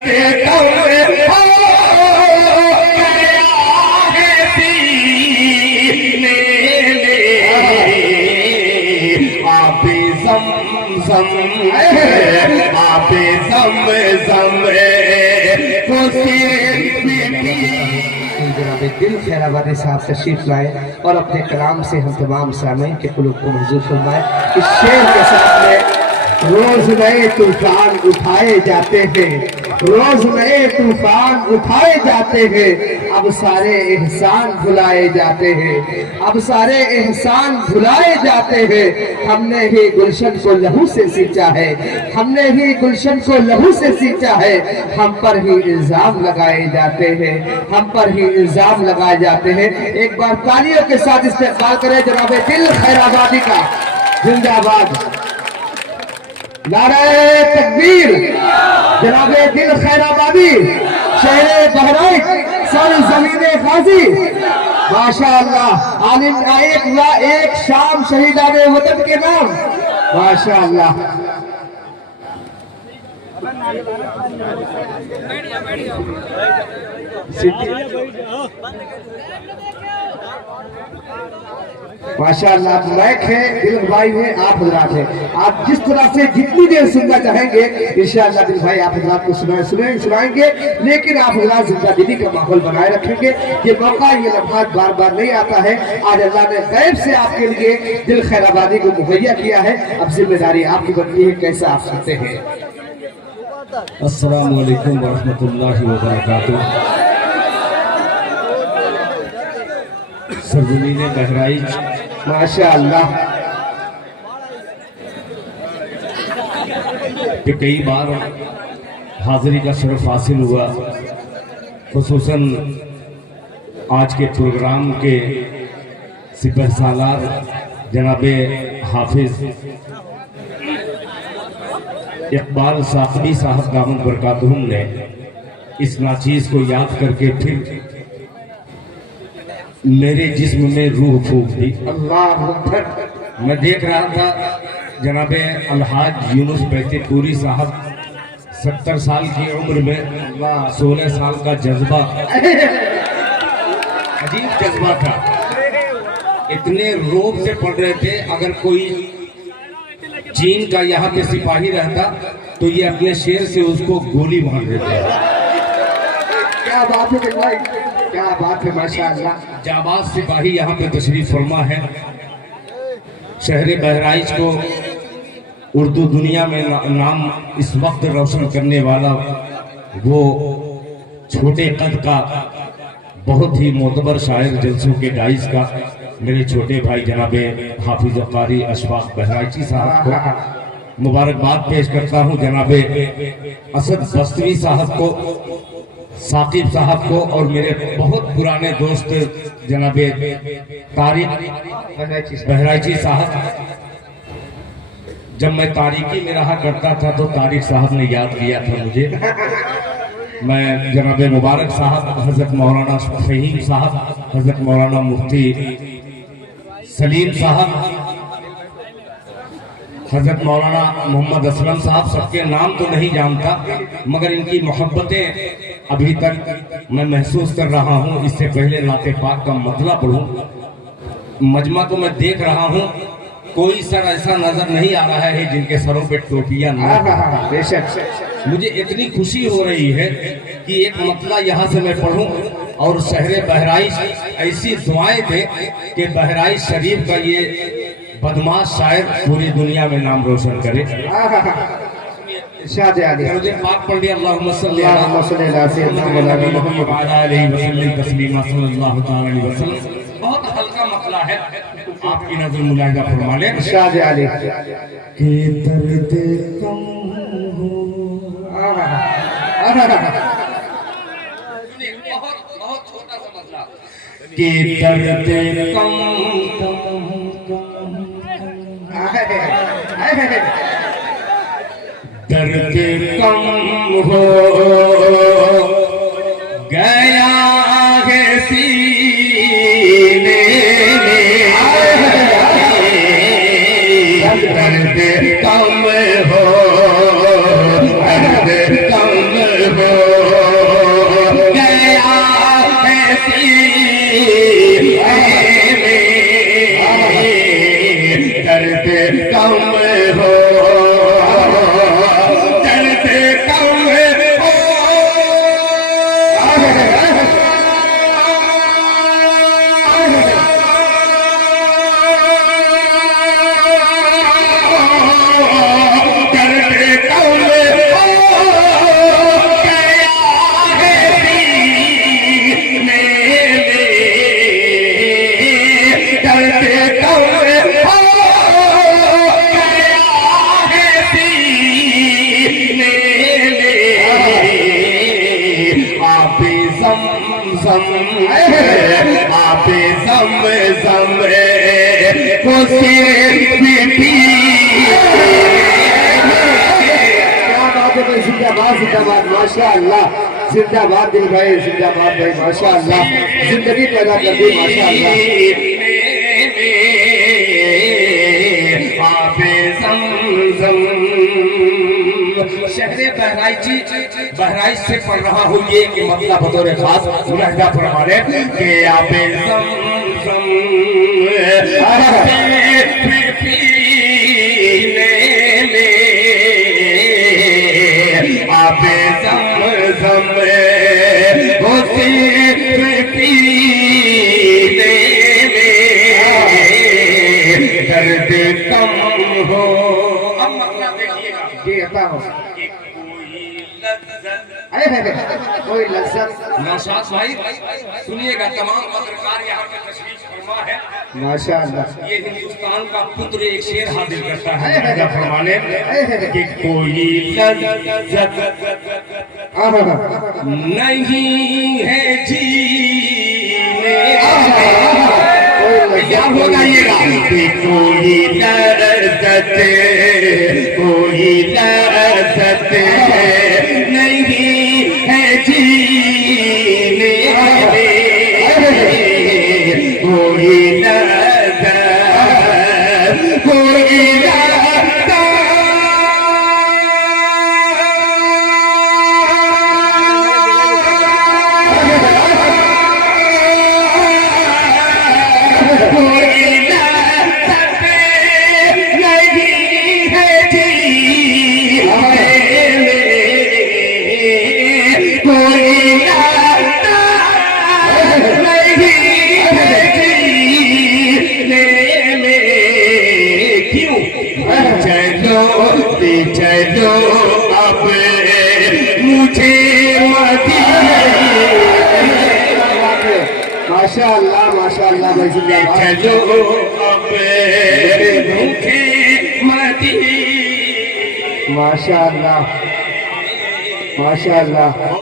दिल खैराबादी साहब तशरीफ लाए और अपने कलाम से हम तमाम सामईन के कुलूब को महजूर फरमाए। इस शेर के साथ में रोज नए तूफान उठाए जाते हैं, रोज नए तूफान उठाए जाते हैं, अब सारे एहसान भुलाए जाते हैं, अब सारे एहसान भुलाए जाते हैं। हमने ही गुलशन को लहू से सींचा है, हमने ही गुलशन को लहू से सींचा है, हम पर ही इल्जाम लगाए जाते हैं, हम पर ही इल्जाम लगाए जाते हैं। एक बार तालियों के साथ इस्तेमाल करें जनाब दिल खैराबादी का। जिंदाबाद, नारे तकबीर, जनाबे दिल खैराबादी, शहरे बहराइच, सर ज़मीने गाजी। माशाअल्लाह, आलिम एक शाम शहीदाने वतन के नाम। माशाअल्लाह, माशाअल्लाह। मैक है, दिल भाई है, आप हजरात हैं। आप जिस तरह से जितनी देर सुनना चाहेंगे इंशाअल्लाह दिल भाई आप हजरात को सुनाएंगे, लेकिन आप हजरात जिंदा दिली का माहौल बनाए रखेंगे। ये मौका, ये लम्हा बार बार नहीं आता है। आज अल्लाह ने गैब से आपके लिए दिल खैराबादी को मुहैया किया है। अब जिम्मेदारी आपकी बनती है, कैसा आप सुनते हैं। अस्सलामु अलैकुम वरहमतुल्लाहि वबरकातुह। सरजमीने बहराइच, माशाअल्लाह, कि कई बार हाजिरी का शरफ हासिल हुआ, खुसूसन आज के प्रोग्राम के सिपहसालार जनाबे हाफिज इकबाल साकबी साहब दामन बरकातहुम ने इस नाचीज को याद करके फिर मेरे जिस्म में रूह फूंक दी। अल्लाह, मैं देख रहा था जनाबे अलहाज यूनुस बैतेपुरी साहब 70 साल की उम्र में 16 साल का जज्बा, अजीब जज्बा था, इतने रोब से पढ़ रहे थे। अगर कोई चीन का यहाँ पे सिपाही रहता तो ये अपने शेर से उसको गोली मार देते। क्या बात है भाई, क्या बात है, माशाअल्लाह। जाबाज सिपाही यहाँ पे तशरीफ फरमा है। शहर बहराइच को उर्दू दुनिया में नाम इस वक्त रोशन करने वाला वो छोटे कद का बहुत ही मोतबर शायर जलसों के डाइस का मेरे छोटे भाई जनाबे हाफिज कारी अशफाक बहराइची साहब को मुबारकबाद पेश करता हूँ। जनाबे असद बस्तवी साहब को, साकिब साहब को और मेरे बहुत पुराने दोस्त जनाबे तारिक बहराइची साहब। जब मैं तारीकी में रहा करता था तो तारिक साहब ने याद किया था मुझे। मैं जनाबे मुबारक साहब, हजरत मौलाना फहीम साहब, हजरत मौलाना मुफ्ती सलीम साहब, हजरत मौलाना मोहम्मद असलम साहब, सबके नाम तो नहीं जानता मगर इनकी मोहब्बतें अभी तक मैं महसूस कर रहा हूँ। इससे पहले नाते पाक का मतला पढ़ूं, मजमा को मैं देख रहा हूँ, कोई सर ऐसा नजर नहीं आ रहा है जिनके सरों पे टोपियां ना। बेशक, मुझे इतनी खुशी हो रही है कि एक मतला यहाँ से मैं पढ़ूं और शहर बहराइच ऐसी दुआएं दे कि बहराइच शरीफ का ये बदमाश शायर पूरी दुनिया में नाम रोशन करे। मुझे पाक पढ़ दिया, अल्लाहुम्मा सल्ली अला वसल्लम। बहुत हल्का मसला है, आपकी नजर मुलाहिजा फरमा लें। इरशाद आली के दर्द कम हो, बहुत छोटा सा मसला, के दर्द कम दर्द कम हो गया है सीने में, दर्द कम हो, दर्द कम हो ज़म आबे ज़म को सिर्फ जिंदाबाद जिंदाबाद माशाअल्लाह, जिंदाबाद दिल भाई, जिंदाबाद भाई माशाअल्लाह, जिंदगी पैदा कर दी माशाअल्लाह। शहरे बहराइच से पढ़ रहा हूँ ये कि मतलब बतौर खास लहजा फरमाने के आबे ज़म आबे ज़म होती पीने में दर्द कम हो। अब मतलब देखिएगा जी अता हो कोई लज्जत नौशाद भाई सुनिएगा, तमाम पत्रकार यहाँ पे तशरीफ फरमा है माशाअल्लाह। ये हिंदुस्तान का पुत्र एक शेर हासिल करता है लहजा फरमाने कि कोई लज्जत नहीं है जीने याद हो जाइएगा कि कोई लज्जत नहीं है जीने में कोई लज्जत चलो अब मुझे माशाअल्लाह माशाअल्लाह भाई जिंदाबाद। चलो अब मुझे मदीना माशाअल्लाह माशाअल्लाह।